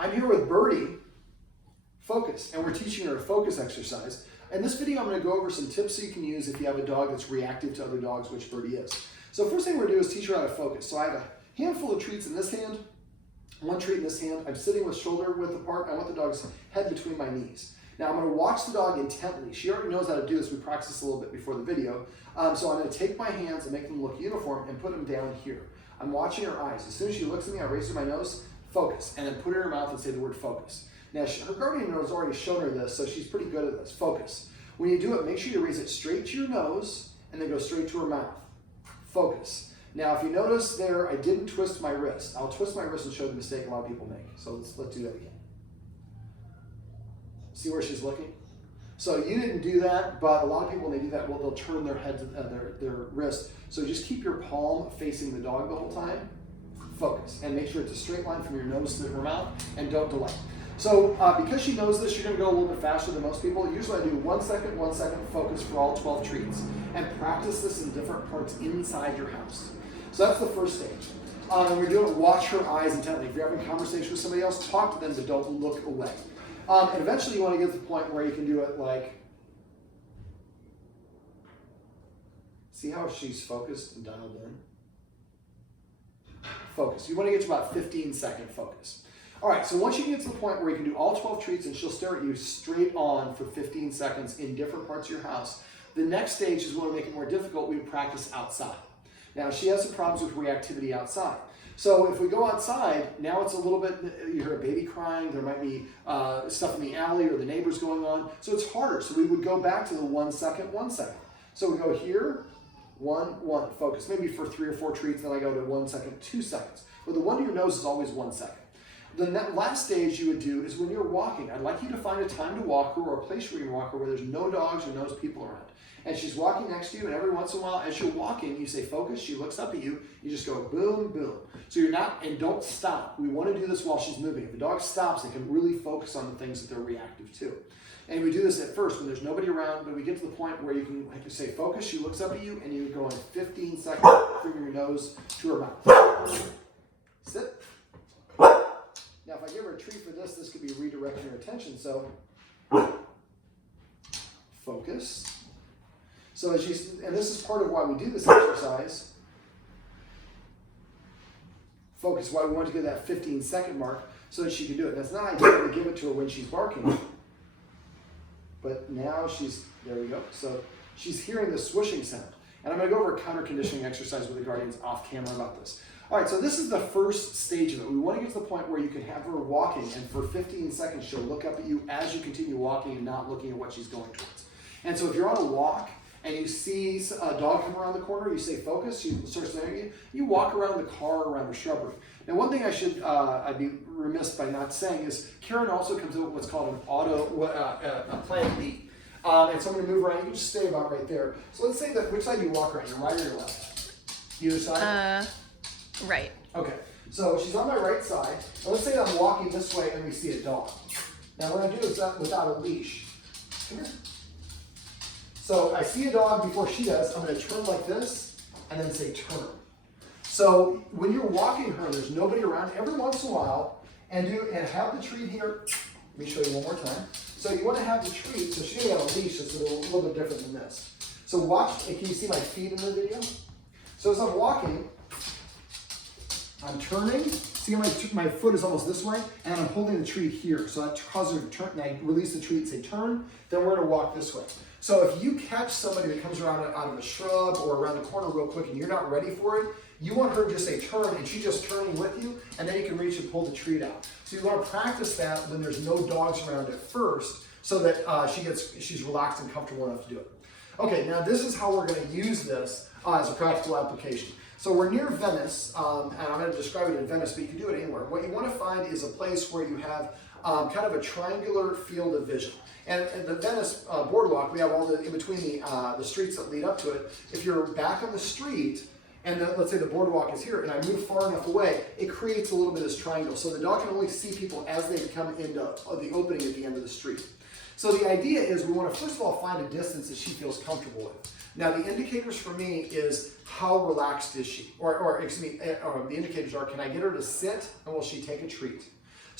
I'm here with Birdie, focus, and we're teaching her a focus exercise. In this video, I'm going to go over some tips that you can use if you have a dog that's reactive to other dogs, which Birdie is. So first thing we're going to do is teach her how to focus. So I have a handful of treats in this hand, one treat in this hand. I'm sitting with shoulder width apart. I want the dog's head between my knees. Now I'm going to watch the dog intently. She already knows how to do this. We practiced a little bit before the video. So I'm going to take my hands and make them look uniform and put them down here. I'm watching her eyes. As soon as she looks at me, I raise my nose, focus, and then put it in her mouth and say the word focus. Now her guardian has already shown her this, so she's pretty good at this. Focus. When you do it, make sure you raise it straight to your nose and then go straight to her mouth. Focus. Now if you notice there, I didn't twist my wrist. I'll twist my wrist and show the mistake a lot of people make. So let's do that again. See where she's looking? So you didn't do that, but a lot of people, when they do that, well, they'll turn their head to their wrist. So just keep your palm facing the dog the whole time. Focus. And make sure it's a straight line from your nose to her mouth, and don't delay. So because she knows this, you're going to go a little bit faster than most people. Usually I do 1 second, 1 second, focus for all 12 treats. And practice this in different parts inside your house. So that's the first stage. And we're doing watch her eyes intently. If you're having a conversation with somebody else, talk to them, but don't look away. And eventually you want to get to the point where you can do it like, see how she's focused and dialed in? Focus. You want to get to about 15-second focus. All right, so once you get to the point where you can do all 12 treats and she'll stare at you straight on for 15 seconds in different parts of your house, the next stage is when we make it more difficult, we practice outside. Now, she has some problems with reactivity outside. So if we go outside, now it's a little bit, you hear a baby crying, there might be stuff in the alley or the neighbors going on, so it's harder. So we would go back to the 1 second, 1 second. So we go here, 1, 1, focus. Maybe for 3 or 4 treats, then I go to 1 second, 2 seconds. But the one to your nose is always 1 second. The last stage you would do is when you're walking. I'd like you to find a time to walk her or a place where you can walk her where there's no dogs or no people around. And she's walking next to you, and every once in a while, as you're walking, you say focus, she looks up at you, you just go boom, boom. So you're not, and don't stop. We want to do this while she's moving. If the dog stops, they can really focus on the things that they're reactive to. And we do this at first when there's nobody around, but we get to the point where you can like you say focus, she looks up at you, and you go in 15 seconds from your nose to her mouth. Sit. Now, if I give her a treat for this, this could be redirecting her attention. So, focus. So, as and this is part of why we do this exercise. Focus, why we want to get that 15-second mark so that she can do it. That's not ideal to give it to her when she's barking. But now there we go. So, she's hearing the swishing sound. And I'm going to go over a counter conditioning exercise with the guardians off camera about this. All right, so this is the first stage of it. We want to get to the point where you can have her walking, and for 15 seconds, she'll look up at you as you continue walking and not looking at what she's going towards. And so if you're on a walk and you see a dog come around the corner, you say focus, she starts staring at you, you walk around the car, around the shrubbery. Now, one thing I'd be remiss by not saying is Karen also comes up with what's called a plan B. And so I'm going to move around. You can just stay about right there. So let's say that, which side do you walk around, your right or your left? Either side? Right. Okay, so she's on my right side, and let's say I'm walking this way and we see a dog. Now what I do is that without a leash. Come here. So I see a dog before she does, I'm going to turn like this, and then say turn. So when you're walking her, there's nobody around, every once in a while, and have the treat here. Let me show you one more time. So you want to have the treat, so she's going to have a leash that's a little bit different than this. So watch, can you see my feet in the video? So as I'm walking, I'm turning, see my foot is almost this way, and I'm holding the treat here. So that causes her to turn, and I release the treat and say turn, then we're gonna walk this way. So if you catch somebody that comes around out of a shrub or around the corner real quick and you're not ready for it, you want her to just say turn, and she's just turning with you, and then you can reach and pull the treat out. So you wanna practice that when there's no dogs around at first, so that she's relaxed and comfortable enough to do it. Okay, now this is how we're gonna use this as a practical application. So we're near Venice, and I'm going to describe it in Venice, but you can do it anywhere. What you want to find is a place where you have kind of a triangular field of vision. And at the Venice boardwalk, we have all in between the streets that lead up to it. If you're back on the street, and let's say the boardwalk is here, and I move far enough away, it creates a little bit of this triangle. So the dog can only see people as they come into the opening at the end of the street. So the idea is we want to first of all find a distance that she feels comfortable with. Now the indicators for me is how relaxed is she? Or the indicators are, can I get her to sit and will she take a treat?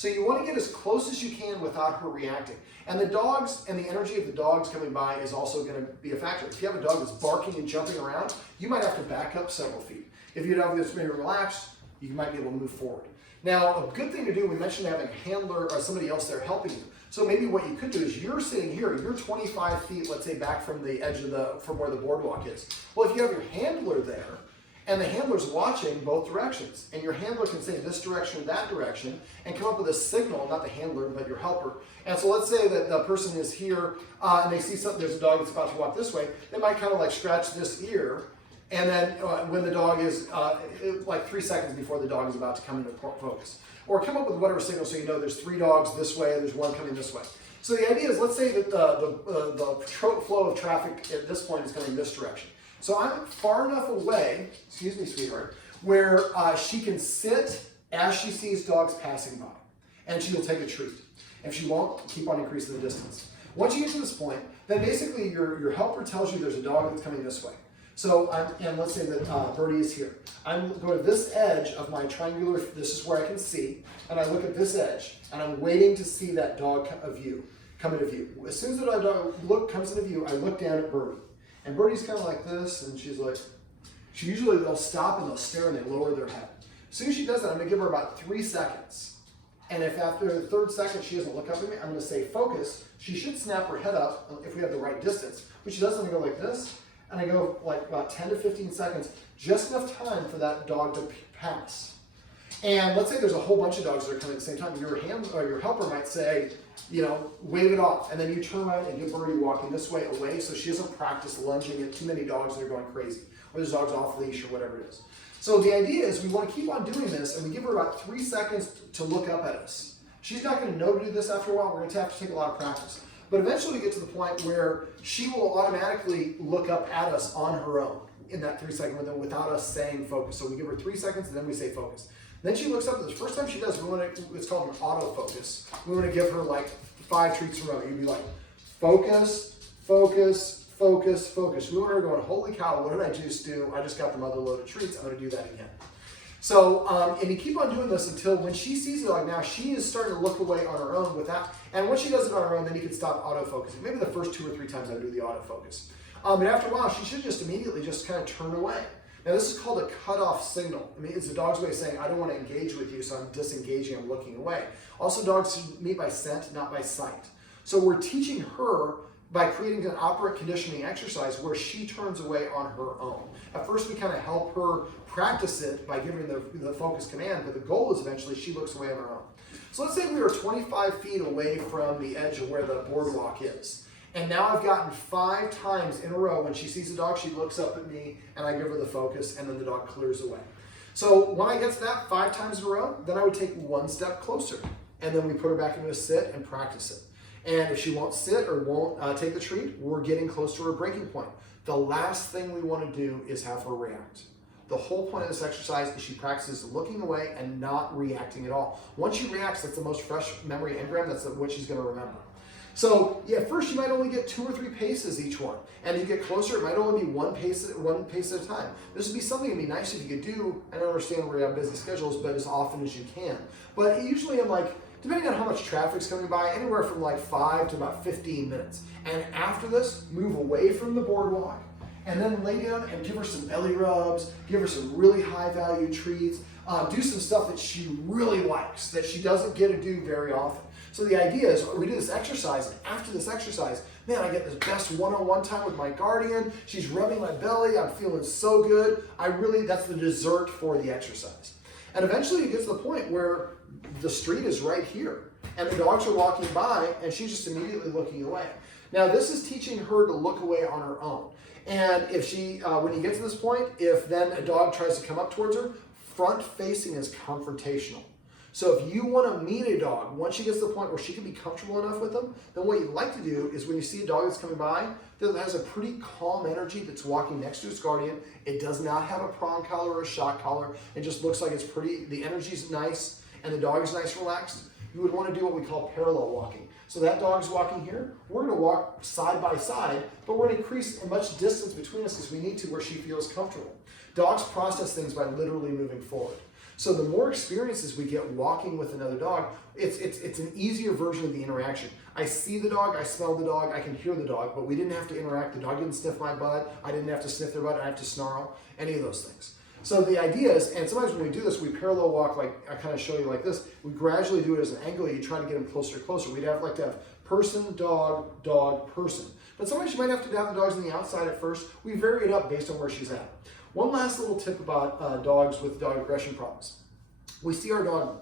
So you want to get as close as you can without her reacting. And the dogs and the energy of the dogs coming by is also going to be a factor. If you have a dog that's barking and jumping around, you might have to back up several feet. If you have a dog that's maybe relaxed, you might be able to move forward. Now, a good thing to do, we mentioned having a handler or somebody else there helping you. So maybe what you could do is you're sitting here, you're 25 feet, let's say, back from the edge of from where the boardwalk is. Well, if you have your handler there, and the handler's watching both directions, and your handler can say this direction or that direction, and come up with a signal, not the handler, but your helper. And so let's say that the person is here, and they see something, there's a dog that's about to walk this way, they might kind of like scratch this ear, and then when the dog is, like 3 seconds before the dog is about to come into focus. Or come up with whatever signal so you know there's 3 dogs this way, there's 1 coming this way. So the idea is, let's say that the flow of traffic at this point is coming this direction. So I'm far enough away, excuse me, sweetheart, where she can sit as she sees dogs passing by, and she will take a treat. If she won't, keep on increasing the distance. Once you get to this point, then basically your helper tells you there's a dog that's coming this way. So, and let's say that Birdie is here. I'm going to this edge of my triangular, this is where I can see, and I look at this edge, and I'm waiting to see that dog come into view. As soon as the dog comes into view, I look down at Birdie. And Birdie's kind of like this, and she's like, they'll stop and they'll stare and they lower their head. As soon as she does that, I'm going to give her about 3 seconds. And if after the 3rd second she doesn't look up at me, I'm going to say focus. She should snap her head up if we have the right distance. But she doesn't, go like this, and I go like about 10 to 15 seconds, just enough time for that dog to pass. And let's say there's a whole bunch of dogs that are coming at the same time. Your helper might say, wave it off. And then you turn around and get Birdie walking this way away so she doesn't practice lunging at too many dogs that are going crazy. Or there's dogs off leash or whatever it is. So the idea is we want to keep on doing this, and we give her about 3 seconds to look up at us. She's not going to know to do this after a while. We're going to have to take a lot of practice. But eventually we get to the point where she will automatically look up at us on her own in that 3 second window without us saying focus. So we give her 3 seconds and then we say focus. Then she looks up. The first time she does, it's called an autofocus. We want to give her like 5 treats in a row. You'd be like, focus, focus, focus, focus. We want her going, holy cow, what did I just do? I just got the mother load of treats. I'm going to do that again. So, and you keep on doing this until when she sees it, like now she is starting to look away on her own without, and once she does it on her own, then you can stop autofocusing. Maybe the first 2 or 3 times I do the autofocus. But after a while, she should just immediately just kind of turn away. Now this is called a cutoff signal. I mean, it's a dog's way of saying, I don't want to engage with you, so I'm disengaging, I'm looking away. Also, dogs meet by scent, not by sight. So we're teaching her by creating an operant conditioning exercise where she turns away on her own. At first, we kind of help her practice it by giving the focus command, but the goal is eventually she looks away on her own. So let's say we were 25 feet away from the edge of where the boardwalk is. And now I've gotten 5 times in a row when she sees the dog, she looks up at me and I give her the focus and then the dog clears away. So when I get to that 5 times in a row, then I would take 1 step closer and then we put her back into a sit and practice it. And if she won't sit or won't take the treat, we're getting close to her breaking point. The last thing we want to do is have her react. The whole point of this exercise is she practices looking away and not reacting at all. Once she reacts, that's the most fresh memory engram, that's what she's going to remember. So yeah, first you might only get 2 or 3 paces each one. And as you get closer, it might only be one pace at a time. This would be something that'd be nice if you could do. I don't understand we have busy schedules, but as often as you can. But usually I'm like, depending on how much traffic's coming by, anywhere from like 5 to about 15 minutes. And after this, move away from the boardwalk and then lay down and give her some belly rubs, give her some really high value treats, do some stuff that she really likes, that she doesn't get to do very often. So the idea is we do this exercise, and after this exercise, man, I get this best one-on-one time with my guardian. She's rubbing my belly. I'm feeling so good. That's the dessert for the exercise. And eventually it gets to the point where the street is right here, and the dogs are walking by, and she's just immediately looking away. Now, this is teaching her to look away on her own. And if she, when you get to this point, if then a dog tries to come up towards her, front facing is confrontational. So if you want to meet a dog, once she gets to the point where she can be comfortable enough with them, then what you'd like to do is when you see a dog that's coming by that has a pretty calm energy that's walking next to its guardian, it does not have a prong collar or a shock collar, it just looks like it's pretty, the energy's nice, and the dog is nice and relaxed, you would want to do what we call parallel walking. So that dog's walking here, we're going to walk side by side, but we're going to increase as much distance between us as we need to where she feels comfortable. Dogs process things by literally moving forward. So the more experiences we get walking with another dog, it's an easier version of the interaction. I see the dog, I smell the dog, I can hear the dog, but we didn't have to interact. The dog didn't sniff my butt, I didn't have to sniff their butt, I didn't have to snarl, any of those things. So the idea is, and sometimes when we do this, we parallel walk like I kind of show you like this. We gradually do it as an angle. You try to get them closer and closer. We'd like to have person, dog, dog, person. But sometimes you might have to have the dogs on the outside at first. We vary it up based on where she's at. One last little tip about dogs with dog aggression problems. We see our dog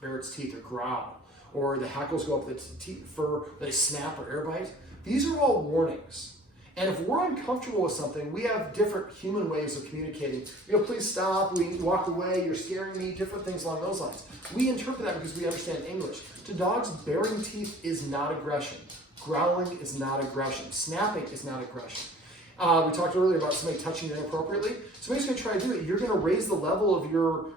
bare its teeth or growl, or the hackles go up its teeth, fur, they snap or air bite. These are all warnings. And if we're uncomfortable with something, we have different human ways of communicating. Please stop, we walk away, you're scaring me, different things along those lines. We interpret that because we understand English. To dogs, baring teeth is not aggression. Growling is not aggression. Snapping is not aggression. We talked earlier about somebody touching you inappropriately. Somebody's going to try to do it. You're going to raise the level of your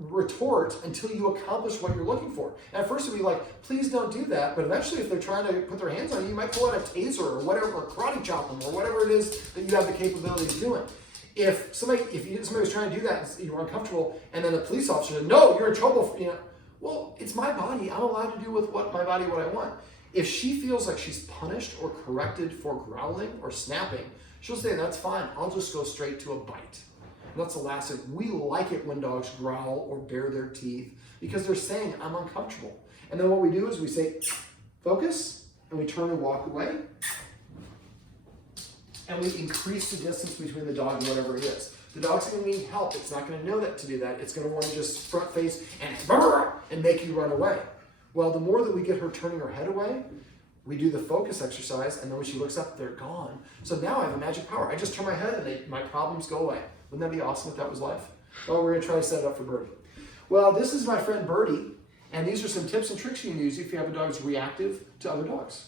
retort until you accomplish what you're looking for. And at first it'll be like, please don't do that, but eventually if they're trying to put their hands on you, you might pull out a taser or whatever, or karate chop them, or whatever it is that you have the capability of doing. If somebody was trying to do that and you're uncomfortable, and then the police officer said, no, you're in trouble, well, it's my body. I'm allowed to do with my body what I want. If she feels like she's punished or corrected for growling or snapping, she'll say, that's fine, I'll just go straight to a bite. And that's the last thing. We like it when dogs growl or bare their teeth because they're saying, I'm uncomfortable. And then what we do is we say, focus, and we turn and walk away. And we increase the distance between the dog and whatever it is. The dog's going to need help. It's not going to know that to do that. It's going to want to just front face and make you run away. Well, the more that we get her turning her head away, we do the focus exercise, and then when she looks up, they're gone. So now I have a magic power. I just turn my head and my problems go away. Wouldn't that be awesome if that was life? Well, we're going to try to set it up for Birdie. Well, this is my friend Birdie, and these are some tips and tricks you can use if you have a dog that's reactive to other dogs.